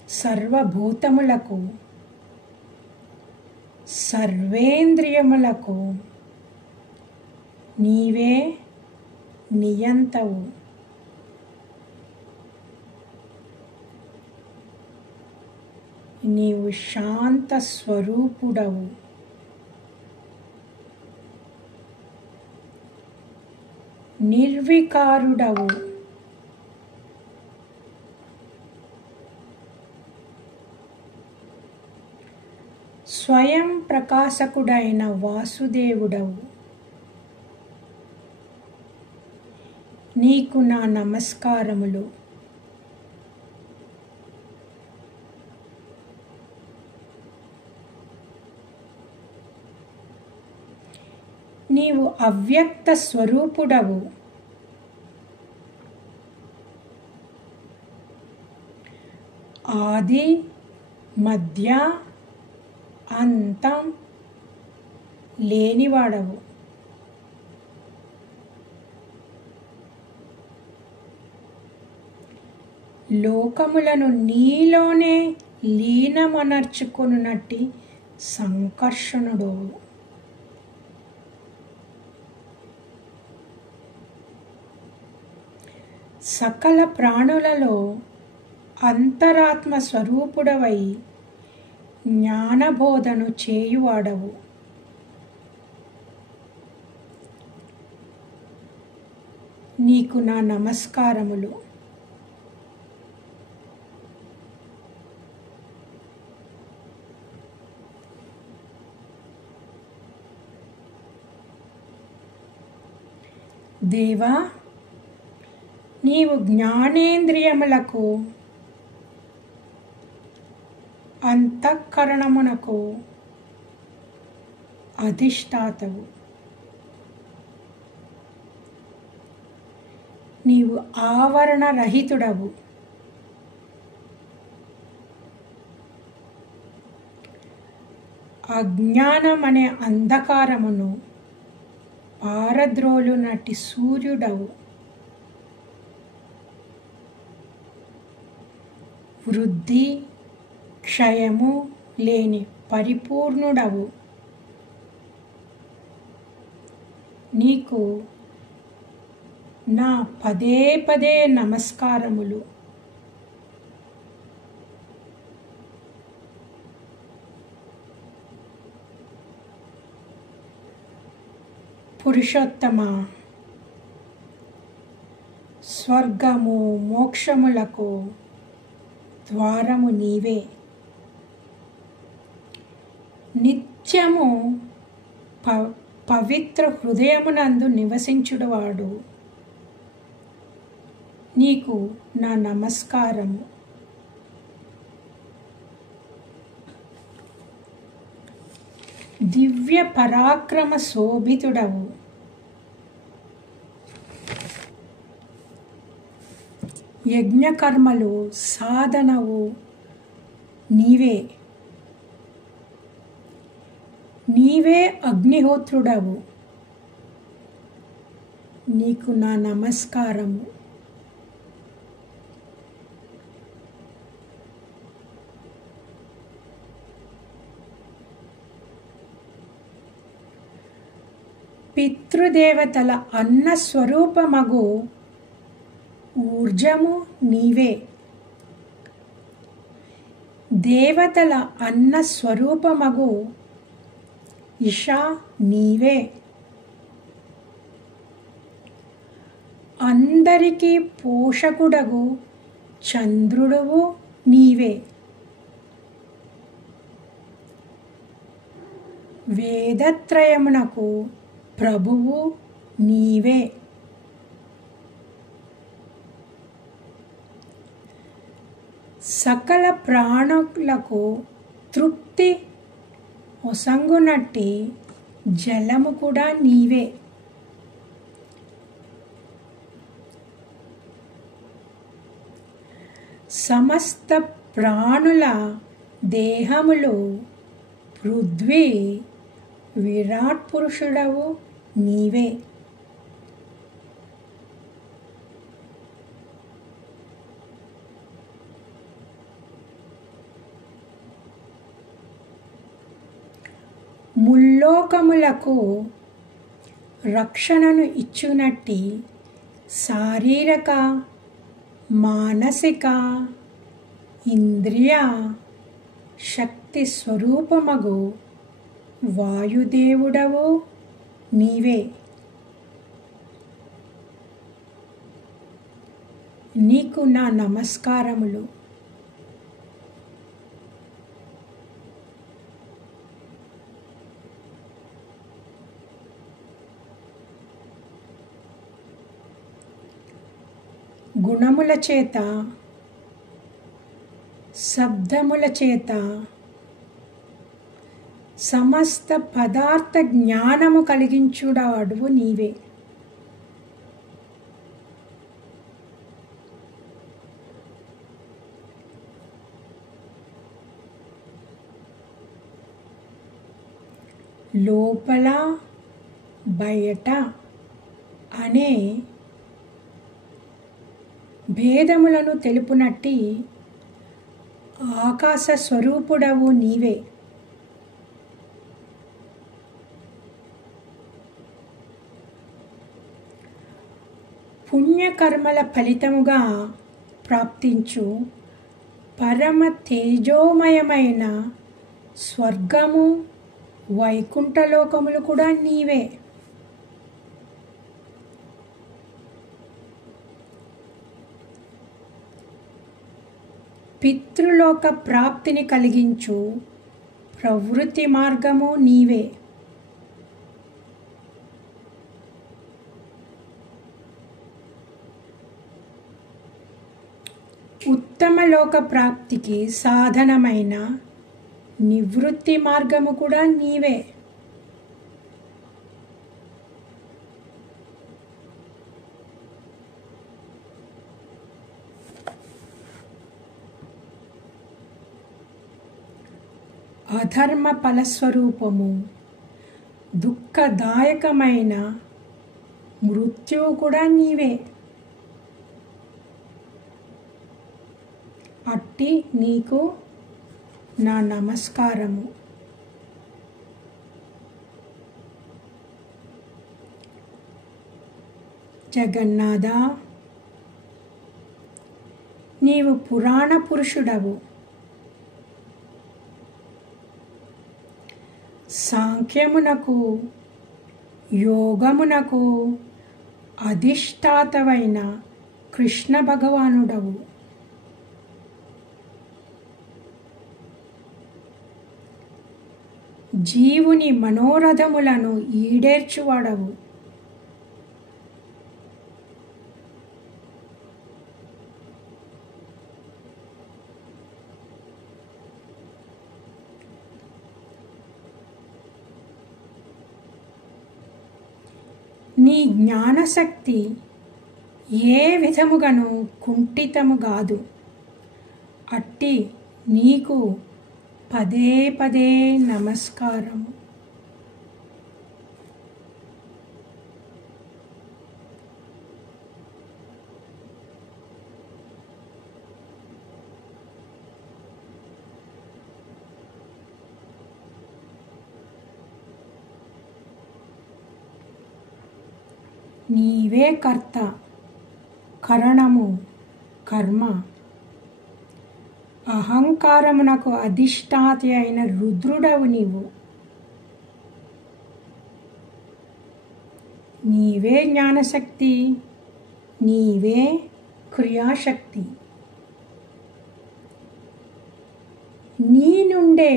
సర్వభూతములకు సర్వేంద్రియములకు నీవే నియంతవు. నీవు శాంత స్వరూపుడవు. నిర్వికారుడవు. స్వయం ప్రకాశకుడైన వాసుదేవుడవు. నీకు నా నమస్కారములు. నీవు అవ్యక్త స్వరూపుడవు. ఆది మధ్య అంతం లేనివాడవు. లోకములను నీలోనే లీనమనర్చుకున్నట్టి సంకర్షణుడు. సకల ప్రాణులలో అంతరాత్మ స్వరూపుడవై జ్ఞానబోధను చేయువాడవు. నీకు నా నమస్కారములు. దేవా, నీవు జ్ఞానేంద్రియములకు అంతఃకరణమునకు అధిష్టాతవు. నీవు ఆవరణరహితుడవు. అజ్ఞానమనే అంధకారమును పారద్రోలునట్టి సూర్యుడవు. వృద్ధి క్షయము లేని పరిపూర్ణుడవు. నీకు నా పదే పదే నమస్కారములు. పురుషోత్తమ, స్వర్గము మోక్షములకు ద్వారము నీవే. నిత్యము పవిత్ర హృదయమునందు నివసించుడువాడు. నీకు నా నమస్కారము. దివ్య పరాక్రమ శోభితుడవు. యజ్ఞకర్మలు సాధనవు నీవే. నీవే అగ్నిహోత్రుడవు, నీకు నా నమస్కారము. పితృదేవతల అన్న స్వరూపమగు ఊర్జము నీవే, దేవతల అన్న స్వరూపమగు ఇషా నీవే, అందరికీ పోషకుడగు చంద్రుడువు నీవే, వేదత్రయమునకు ప్రభువు నీవే, సకల ప్రాణులకు తృప్తి ఒసంగునట్టి జలము కూడా నీవే, సమస్త ప్రాణుల దేహములు పృథ్వీ విరాట్ పురుషుడవు నీవే, ముల్లోకములకు రక్షణను ఇచ్చునట్టి శారీరక మానసిక ఇంద్రియ శక్తి స్వరూపమగు వాయుదేవుడవు నీవే, నీకు నా నమస్కారములు. గుణముల చేత శబ్దముల చేత సమస్త పదార్థ జ్ఞానము కలిగించుడాడువు నీవే, లోపల బయట అనే భేదములను తెలుపునట్టి ఆకాశ స్వరూపుడవు నీవే, పుణ్యకర్మల ఫలితముగా ప్రాప్తించు పరమ తేజోమయమైన స్వర్గము వైకుంఠలోకములు కూడా నీవే, పితృలోక ప్రాప్తిని కలిగించు ప్రవృత్తి మార్గము నీవే, ఉత్తమ లోక ప్రాప్తికి సాధనమైన నివృత్తి మార్గము కూడా నీవే, అధర్మ ఫలస్వరూపము దుఃఖదాయకమైన మృత్యువు కూడా నీవే, అట్టి నీకు నా నమస్కారము. జగన్నాథ, నీవు పురాణ పురుషుడవు, సాంఖ్యమునకు యోగమునకు అధిష్టాతవైన కృష్ణ భగవానుడవు, జీవుని మనోరథములను ఈడేర్చువాడవు, నీ జ్ఞానశక్తి ఏ విధముగాను కుంఠితము కాదు, అట్టి నీకు పదే పదే నమస్కారము. నీవే కర్త కరణము కర్మ. అహంకారమునకు అధిష్టాతి అయిన రుద్రుడవు నీవు. నీవే జ్ఞానశక్తి, నీవే క్రియాశక్తి. నీ నుండే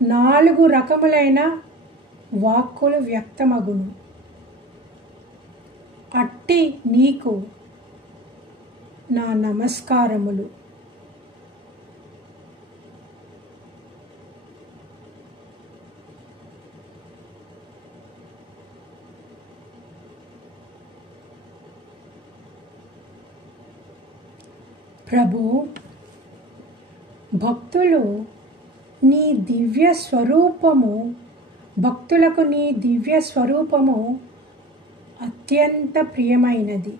4 రకములైన వాక్కులు వ్యక్తమగును. అట్టి నీకు నా నమస్కారములు. ప్రభు, భక్తులు నీ దివ్య స్వరూపము, భక్తులకు నీ దివ్య స్వరూపము అత్యంత ప్రియమైనది.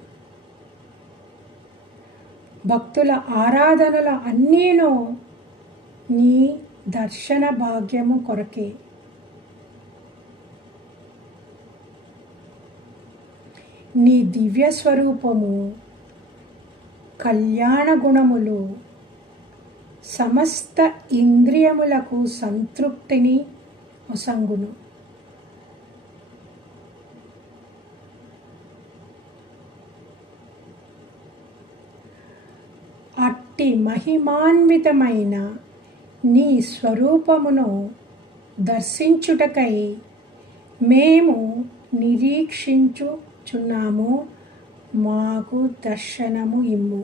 భక్తుల ఆరాధనల అన్నీను నీ దర్శన భాగ్యము కొరకే. నీ దివ్య స్వరూపము కళ్యాణ గుణములు సమస్త ఇంద్రియములకు సంతృప్తిని ఒసంగును. అట్టి మహిమాన్వితమైన నీ స్వరూపమును దర్శించుటకై మేము నిరీక్షించుచున్నాము. మాకు దర్శనము ఇమ్ము.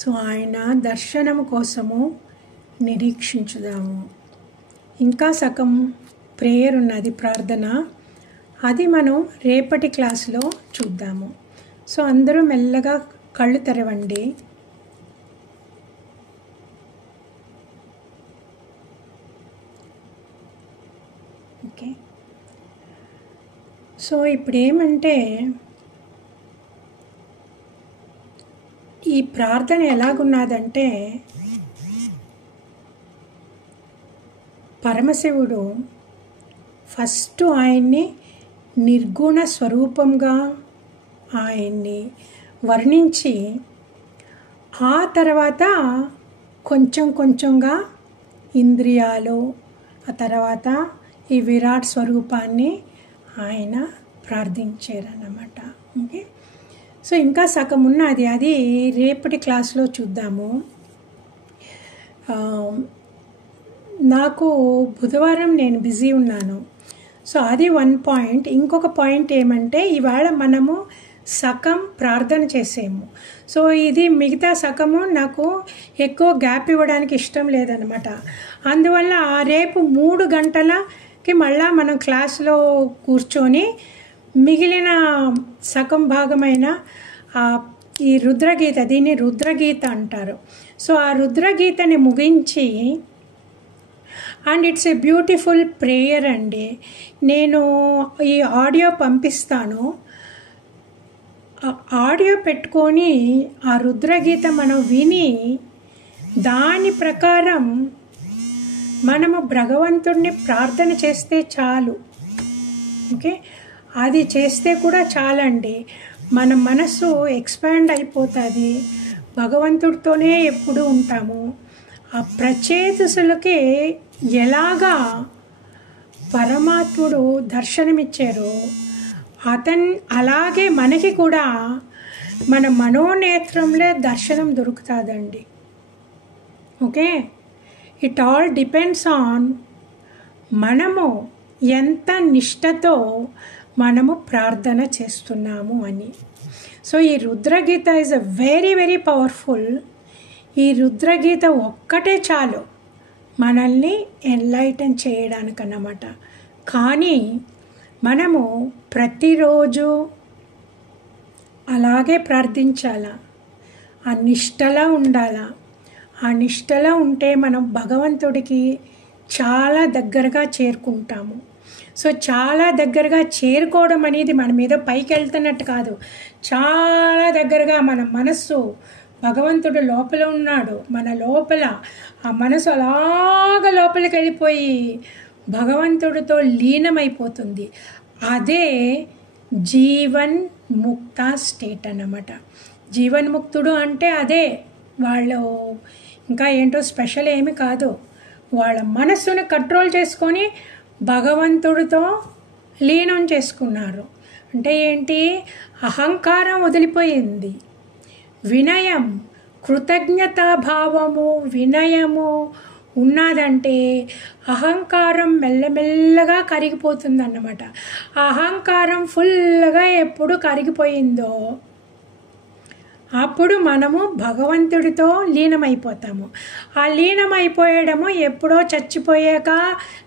సో ఆయన దర్శనము కోసము నిరీక్షించుదాము. ఇంకా సగం ప్రేయర్ ఉన్నది, ప్రార్థన. అది మనం రేపటి క్లాసులో చూద్దాము. సో అందరూ మెల్లగా కళ్ళు తెరవండి. ఓకే. సో ఇప్పుడు ఏమంటే, ఈ ప్రార్థన ఎలాగున్నదంటే, పరమశివుడు ఫస్ట్ ఆయన్ని నిర్గుణ స్వరూపంగా ఆయన్ని వర్ణించి, ఆ తర్వాత కొంచెం కొంచెంగా ఇంద్రియాలు, ఆ తర్వాత ఈ విరాట్ స్వరూపాన్ని ఆయన ప్రార్థించారన్నమాట. ఓకే. సో ఇంకా సగం ఉన్నది, అది రేపటి క్లాస్లో చూద్దాము. నాకు బుధవారం నేను బిజీ ఉన్నాను. సో అది 1 పాయింట్. ఇంకొక పాయింట్ ఏమంటే, ఇవాళ మనము సగం ప్రార్థన చేసేము. సో ఇది మిగతా సగము నాకు ఎక్కువ గ్యాప్ ఇవ్వడానికి ఇష్టం లేదనమాట. అందువల్ల రేపు 3 గంటలకి మళ్ళా మనం క్లాస్లో కూర్చొని మిగిలిన సగం భాగమైన ఈ రుద్రగీత, దీన్ని రుద్రగీత అంటారు. సో ఆ రుద్రగీతని ముగించి, and it's a beautiful prayer అండి. నేను ఈ ఆడియో పంపిస్తాను. ఆడియో పెట్టుకొని ఆ రుద్రగీత మనం విని, దాని ప్రకారం మనము భగవంతుడిని ప్రార్థన చేస్తే చాలు. ఓకే. అది చేస్తే కూడా చాలండి. మన మనసు ఎక్స్పాండ్ అయిపోతుంది. భగవంతుడితోనే ఎప్పుడు ఉంటాము. ఆ ప్రచేతసులకి ఎలాగా పరమాత్ముడు దర్శనమిచ్చారో అలాగే మనకి కూడా మన మనోనేత్రంలో దర్శనం దొరుకుతుందండి. Okay, it all depends on మనము ఎంత నిష్టతో మనము ప్రార్థన చేస్తున్నాము అని. సో ఈ Rudragita is a very very powerful. ఈ రుద్రగీత ఒక్కటే చాలు మనల్ని ఎన్లైటన్ చేయడానికన్నమాట. కానీ మనము ప్రతిరోజు అలాగే ప్రార్థించాలా, ఆ నిష్టలా ఉండాలా. ఆ నిష్టలా ఉంటే మనం భగవంతుడికి చాలా దగ్గరగా చేరుకుంటాము. సో చాలా దగ్గరగా చేరుకోవడం అనేది మన మీద పైకి వెళ్తున్నట్టు కాదు, చాలా దగ్గరగా మన మనస్సు భగవంతుడు లోపల ఉన్నాడు. మన లోపల ఆ మనసు అలాగ లోపలికి వెళ్ళిపోయి భగవంతుడితో లీనమైపోతుంది. అదే జీవన్ ముక్త స్టేట్ అన్నమాట. జీవన్ముక్తుడు అంటే అదే. వాళ్ళు ఇంకా ఏంటో స్పెషల్ ఏమి కాదు, వాళ్ళ మనస్సుని కంట్రోల్ చేసుకొని భగవంతుడితో లీనం చేసుకున్నారు. అంటే ఏంటి, అహంకారం వదిలిపోయింది. వినయం, కృతజ్ఞతాభావము, వినయము ఉన్నదంటే అహంకారం మెల్లమెల్లగా కరిగిపోతుంది అన్నమాట. అహంకారం ఫుల్గా ఎప్పుడు కరిగిపోయిందో అప్పుడు మనము భగవంతుడితో లీనమైపోతాము. ఆ లీనమైపోయడము ఎప్పుడో చచ్చిపోయాక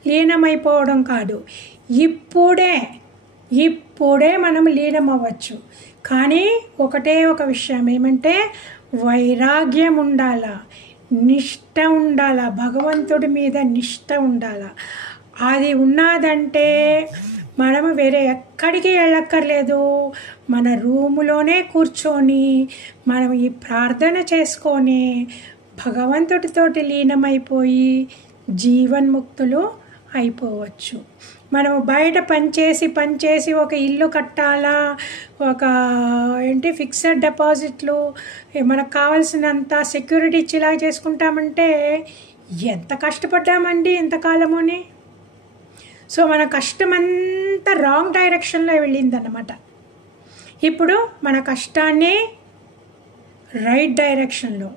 లీనమైపోవడం కాదు, ఇప్పుడే మనం లీనమవ్వచ్చు. కానీ ఒకటే ఒక విషయం ఏమంటే వైరాగ్యం ఉండాలా, నిష్ట ఉండాలా, భగవంతుడి మీద నిష్ట ఉండాలా. అది ఉన్నదంటే మనము వేరే ఎక్కడికి వెళ్ళక్కర్లేదు. మన రూములోనే కూర్చొని మనం ఈ ప్రార్థన చేసుకొని భగవంతుడితోటి లీనమైపోయి జీవన్ముక్తులు అయిపోవచ్చు. మనం బయట పనిచేసి ఒక ఇల్లు కట్టాలా, ఒక ఫిక్స్డ్ డిపాజిట్లు, మనకు కావాల్సినంత సెక్యూరిటీ ఇచ్చేలా చేసుకుంటామంటే ఎంత కష్టపడ్డామండి ఇంతకాలముని. సో మన కష్టమంతా రాంగ్ డైరెక్షన్లో వెళ్ళిందన్నమాట. ఇప్పుడు మన కష్టాన్ని రైట్ డైరెక్షన్లో.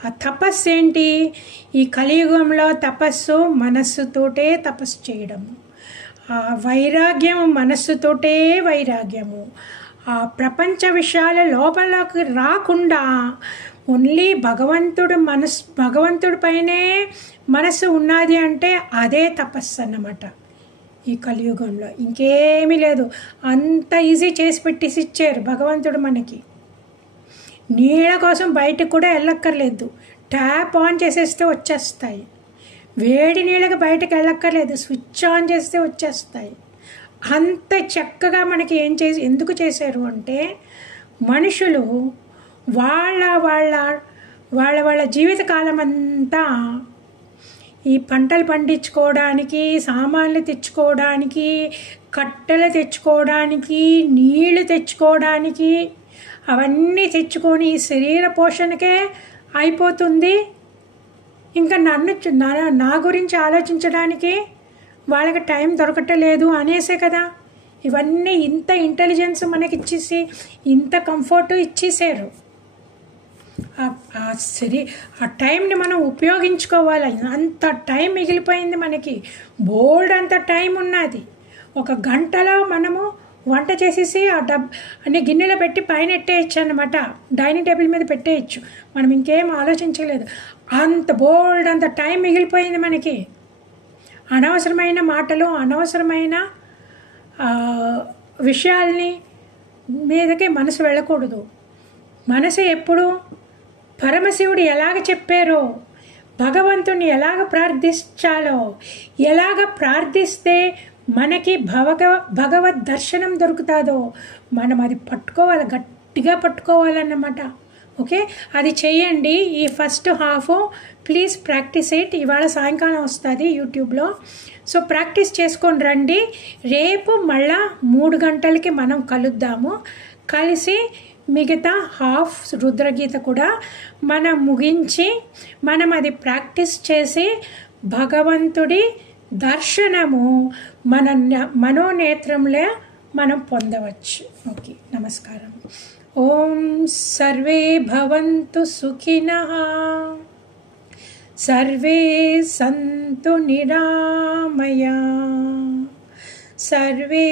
ఆ తపస్సు ఏంటి, ఈ కలియుగంలో తపస్సు మనస్సుతోటే తపస్సు చేయడము, ఆ వైరాగ్యం మనస్సుతోటే వైరాగ్యము. ఆ ప్రపంచ విషయాల లోపలికి రాకుండా ఓన్లీ భగవంతుడి పైనే మనస్సు ఉన్నది అంటే అదే తపస్సు అన్నమాట. ఈ కలియుగంలో ఇంకేమీ లేదు. అంత ఈజీ చేసి పెట్టేసి ఇచ్చారు భగవంతుడు మనకి. నీళ్ళ కోసం బయటకు కూడా వెళ్ళక్కర్లేదు, ట్యాప్ ఆన్ చేసేస్తే వచ్చేస్తాయి. వేడి నీళ్ళకి బయటకు వెళ్ళక్కర్లేదు, స్విచ్ ఆన్ చేస్తే వచ్చేస్తాయి. అంత చక్కగా మనకి ఎందుకు చేశారు అంటే మనుషులు వాళ్ళ జీవితకాలం అంతా ఈ పంటలు పండించుకోవడానికి, సామాన్లు తెచ్చుకోవడానికి, కట్టెలు తెచ్చుకోవడానికి, నీళ్లు తెచ్చుకోవడానికి, అవన్నీ తెచ్చుకొని శరీర పోషణకే అయిపోతుంది. ఇంకా నా గురించి ఆలోచించడానికి వాళ్ళకి టైం దొరకటలేదు అనేసే కదా ఇవన్నీ ఇంత ఇంటెలిజెన్స్ మనకి ఇచ్చేసి ఇంత కంఫర్ట్ ఇచ్చేసారు. ఆ టైంని మనం ఉపయోగించుకోవాలి. అంత టైం మిగిలిపోయింది మనకి, బోల్డ్ అంత టైం ఉన్నది. 1 గంటలో మనము వంట చేసేసి అన్ని గిన్నెలో పెట్టి పైన పెట్టేయచ్చు అన్నమాట, డైనింగ్ టేబుల్ మీద పెట్టేయచ్చు. మనం ఇంకేం ఆలోచించలేదు. అంత బోల్డ్ అంత టైం మిగిలిపోయింది మనకి. అనవసరమైన మాటలు, అనవసరమైన విషయాల్ని మీదకి మనసు వెళ్ళకూడదు. మనసు ఎప్పుడు పరమశివుడు ఎలాగ చెప్పారో, భగవంతుని ఎలాగ ప్రార్థించాలో, ఎలాగ ప్రార్థిస్తే మనకి భగవద్ దర్శనం దొరుకుతుందో మనం అది పట్టుకోవాలి, గట్టిగా పట్టుకోవాలన్నమాట. ఓకే, అది చేయండి. ఈ first half please practice it. ఇవాళ సాయంకాలం వస్తుంది యూట్యూబ్లో. సో ప్రాక్టీస్ చేసుకొని రండి. రేపు మళ్ళా 3 గంటలకి మనం కలుద్దాము. కలిసి మిగతా హాఫ్ రుద్రగీత కూడా మనం ముగించి మనం అది ప్రాక్టీస్ చేసి భగవంతుడి దర్శనము మనోనేత్రంలో మనం పొందవచ్చు. ఓకే, నమస్కారం. ఓం సర్వే భవంతు సుఖినః, సర్వే సంతు నిరామయా, సర్వే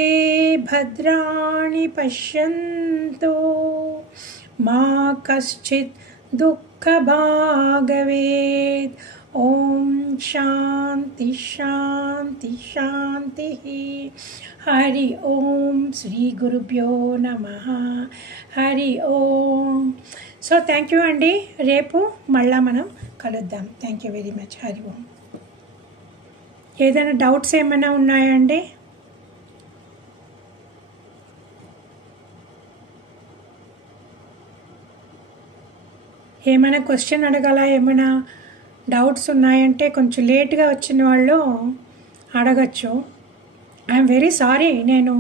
భద్రాణి పశ్యంతు, మా కశ్చిత్ దుఃఖభాగ్ భవేత్. ఓం శాంతి శాంతి శాంతి. హరి ఓం. శ్రీ గురుభ్యో నమః. హరి ఓం. సో థ్యాంక్ యూ అండి. రేపు మళ్ళా మనం కలుద్దాం. Thank you very much. Hari ఓం. ఏదైనా డౌట్స్ ఏమైనా ఉన్నాయా అండి? ఏమైనా క్వశ్చన్ అడగాల, ఏమైనా డౌట్స్ ఉన్నాయంటే కొంచెం లేట్గా వచ్చిన వాళ్ళు అడగచ్చు. ఐఎమ్ వెరీ సారీ, నేను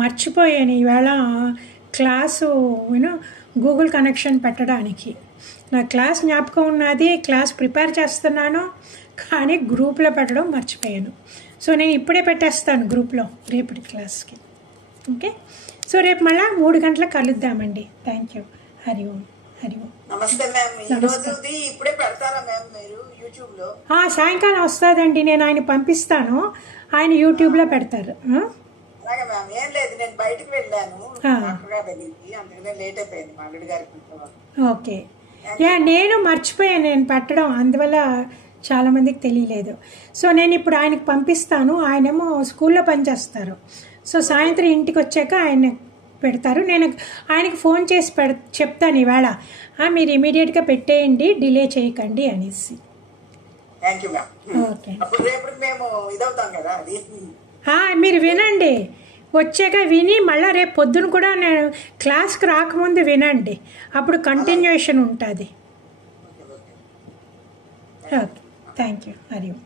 మర్చిపోయాను ఈవేళ క్లాసు గూగుల్ కనెక్షన్ పెట్టడానికి. నా క్లాస్ జ్ఞాపకం ఉన్నది, క్లాస్ ప్రిపేర్ చేస్తున్నాను, కానీ గ్రూప్లో పెట్టడం మర్చిపోయాను. సో నేను ఇప్పుడే పెట్టేస్తాను గ్రూప్లో రేపటి క్లాస్కి. ఓకే, సో రేపు మళ్ళీ 3 గంటలకు కలుద్దామండి. Thank you. హరి ఓం. హరి ఓం. నమస్తే మ్యామ్. ఈరోజుది ఇప్పుడే పెడతారా మ్యామ్ మీరు యూట్యూబ్ లో? సాయంకాలం వస్తుందండి, నేను ఆయన పంపిస్తాను, ఆయన యూట్యూబ్లో పెడతారు. అలాగే మ్యామ్. ఏం లేదు, నేను బయటకు వెళ్ళాను డాక్టర్ గారి దగ్గరికి, అందుకనే లేట్ అయిపోయింది మా అల్లుడి గారికి. ఓకే, నేను మర్చిపోయాను నేను పెట్టడం, అందువల్ల చాలామందికి తెలియలేదు. సో నేను ఇప్పుడు ఆయనకు పంపిస్తాను, ఆయనేమో స్కూల్లో పనిచేస్తారు. సో సాయంత్రం ఇంటికి వచ్చాక ఆయన పెడతారు. నేను ఆయనకి ఫోన్ చేసి చెప్తాను ఈవేళ, మీరు ఇమీడియట్గా పెట్టేయండి, డిలే చేయకండి అనేసి. Thank you ma'am. ఓకే, అప్పుడు రేపు మేము ఇదవుతాం కదా అది. మీరు వినండి, వచ్చాక విని మళ్ళీ రేపు పొద్దున కూడా నేను క్లాస్కి రాకముందు వినండి, అప్పుడు కంటిన్యూషన్ ఉంటుంది. Okay, thank you. Hari Om.